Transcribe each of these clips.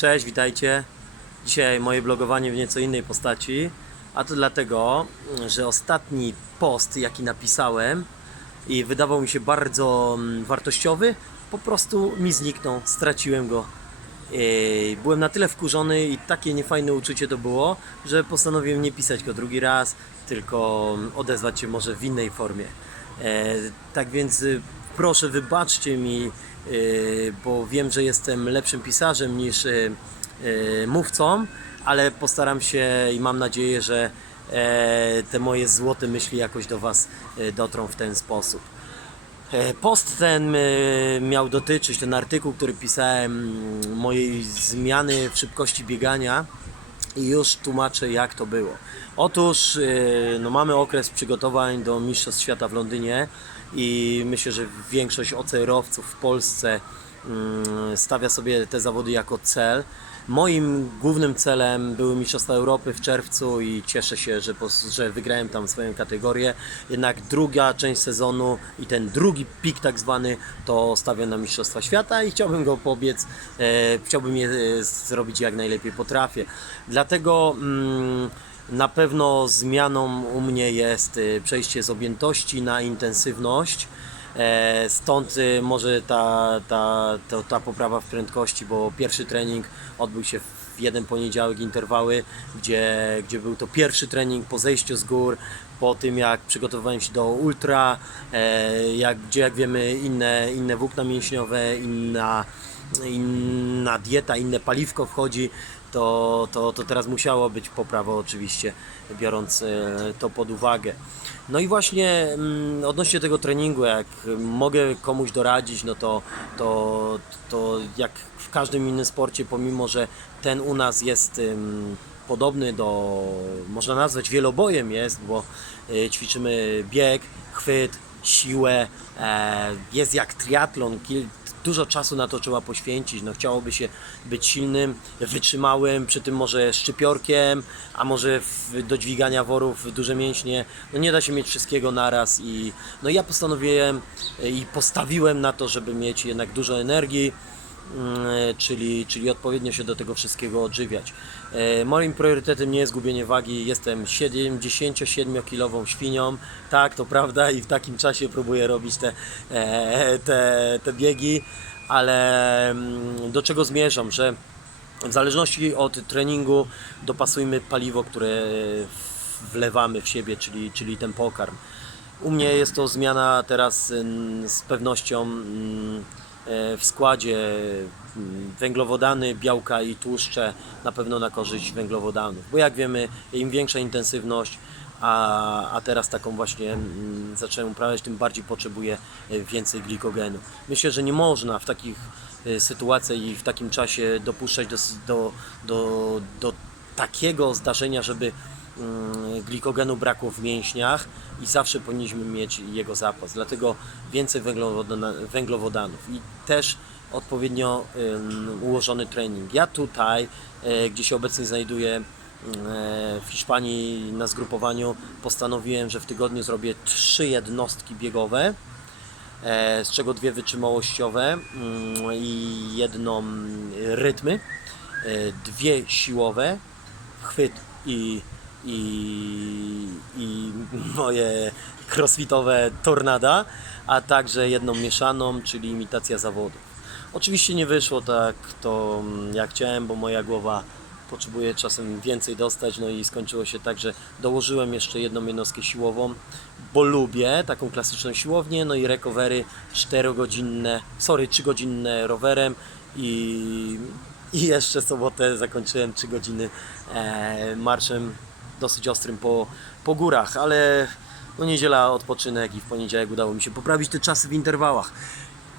Cześć, witajcie. Dzisiaj moje blogowanie w nieco innej postaci, a to dlatego, że ostatni post, jaki napisałem i wydawał mi się bardzo mm, wartościowy, po prostu mi zniknął, straciłem go. Ej, Byłem na tyle wkurzony i takie niefajne uczucie to było, że postanowiłem nie pisać go drugi raz, tylko odezwać się może w innej formie. E, tak więc y, proszę wybaczcie mi, bo wiem, że jestem lepszym pisarzem niż y, y, mówcą, ale postaram się i mam nadzieję, że e, te moje złote myśli jakoś do Was e, dotrą w ten sposób. E, Post ten miał dotyczyć, ten artykuł, który pisałem, mm, mojej zmiany w szybkości biegania i już tłumaczę jak to było. Otóż e, no, mamy okres przygotowań do Mistrzostw Świata w Londynie i myślę, że większość OCR-owców w Polsce mm, stawia sobie te zawody jako cel. Moim głównym celem były Mistrzostwa Europy w czerwcu i cieszę się, że, że wygrałem tam swoją kategorię. Jednak druga część sezonu i ten drugi pik tak zwany to stawiam na Mistrzostwa Świata i chciałbym go pobiec, e, chciałbym je e, zrobić jak najlepiej potrafię. Dlatego mm, na pewno zmianą u mnie jest e, przejście z objętości na intensywność. E, Stąd y, może ta, ta, ta, ta poprawa w prędkości, bo pierwszy trening odbył się w jeden poniedziałek interwały, gdzie, gdzie był to pierwszy trening po zejściu z gór, po tym jak przygotowywałem się do ultra, e, jak, gdzie jak wiemy inne, inne włókna mięśniowe, inna, inna dieta, inne paliwko wchodzi, to, to, to teraz musiało być poprawa oczywiście, biorąc e, to pod uwagę. No i właśnie mm, odnośnie tego treningu, jak mogę komuś doradzić, no to, to, to jak w każdym innym sporcie, pomimo że ten u nas jest podobny do, można nazwać wielobojem jest, bo y, ćwiczymy bieg, chwyt, siłę, e, jest jak triatlon, dużo czasu na to trzeba poświęcić. No, chciałoby się być silnym, wytrzymałym, przy tym może szczypiorkiem, a może w, do dźwigania worów duże mięśnie. No, nie da się mieć wszystkiego naraz i no, ja postanowiłem e, i postawiłem na to, żeby mieć jednak dużo energii. Mm, Czyli, czyli odpowiednio się do tego wszystkiego odżywiać. E, Moim priorytetem nie jest gubienie wagi. Jestem 77-kilową świnią. Tak, to prawda, i w takim czasie próbuję robić te, e, te, te biegi, ale mm, do czego zmierzam, że w zależności od treningu dopasujmy paliwo, które wlewamy w siebie, czyli, czyli ten pokarm. U mnie jest to zmiana teraz ym, z pewnością e, w składzie ym, węglowodany, białka i tłuszcze na pewno na korzyść węglowodanów, bo jak wiemy im większa intensywność, a, a teraz taką właśnie mm, zacząłem uprawiać, tym bardziej potrzebuję e, więcej glikogenu. Myślę, że nie można w takich e, sytuacjach i w takim czasie dopuszczać do, do, do, do takiego zdarzenia, żeby mm, glikogenu brakło w mięśniach i zawsze powinniśmy mieć jego zapas. Dlatego więcej węglowodanów i też odpowiednio ym, ułożony trening. Ja tutaj, e, gdzie się obecnie znajduję, e, w Hiszpanii na zgrupowaniu postanowiłem, że w tygodniu zrobię trzy jednostki biegowe, e, z czego dwie wytrzymałościowe mm, i jedną mm, rytmy, dwie siłowe, chwyt i, i, i moje crossfitowe tornada, a także jedną mieszaną, czyli imitacja zawodów. Oczywiście nie wyszło tak to mm, jak chciałem, bo moja głowa potrzebuje czasem więcej dostać, no i skończyło się tak, że dołożyłem jeszcze jedną jednostkę siłową, bo lubię taką klasyczną siłownię, no i recovery 4-godzinne, sorry, 3-godzinne rowerem i, i jeszcze sobotę zakończyłem 3 godziny e, marszem dosyć ostrym po, po górach, ale no niedziela odpoczynek i w poniedziałek udało mi się poprawić te czasy w interwałach.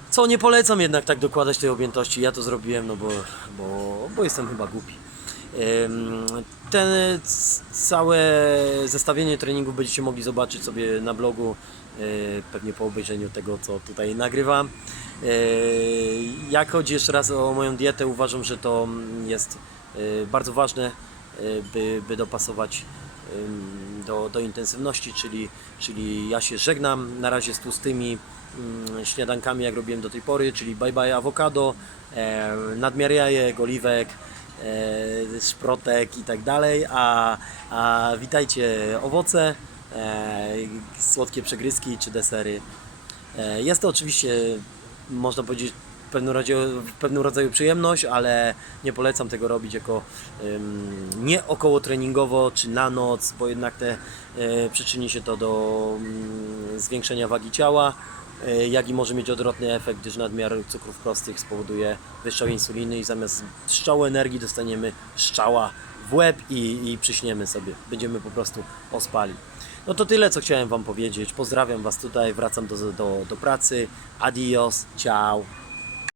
Co nie polecam jednak tak dokładać tej objętości. Ja to zrobiłem, no bo, bo, bo jestem chyba głupi. Ten całe zestawienie treningów będziecie mogli zobaczyć sobie na blogu, yy, pewnie po obejrzeniu tego, co tutaj nagrywam. Yy, Jak chodzi jeszcze raz o moją dietę, uważam, że to jest yy, bardzo ważne, by, by dopasować do, do intensywności, czyli, czyli ja się żegnam na razie z tłustymi śniadankami, jak robiłem do tej pory, czyli bye bye awokado, e, nadmiar jajek, oliwek, e, szprotek i tak dalej, a, witajcie owoce, e, słodkie przegryzki czy desery. Jest to oczywiście, można powiedzieć, pewnym rodzaju, pewnym rodzaju przyjemność, ale nie polecam tego robić jako nie około treningowo czy na noc, bo jednak te, e, przyczyni się to do mm, zwiększenia wagi ciała, e, jak i może mieć odwrotny efekt, gdyż nadmiar cukrów prostych spowoduje wyższą insuliny i zamiast strzału energii dostaniemy strzała w łeb i, i przyśniemy sobie. Będziemy po prostu ospali. No to tyle, co chciałem Wam powiedzieć. Pozdrawiam Was tutaj, wracam do, do, do pracy. Adios, ciao.